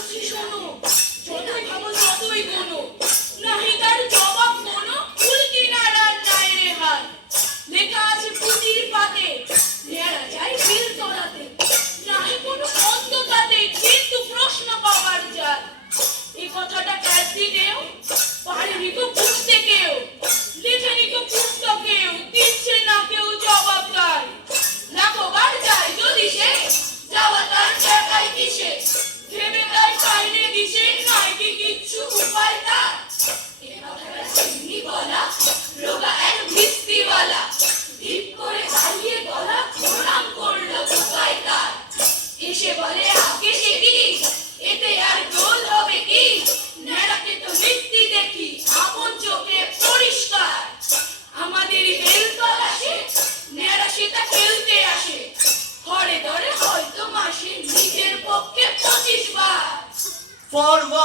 じゃあ。for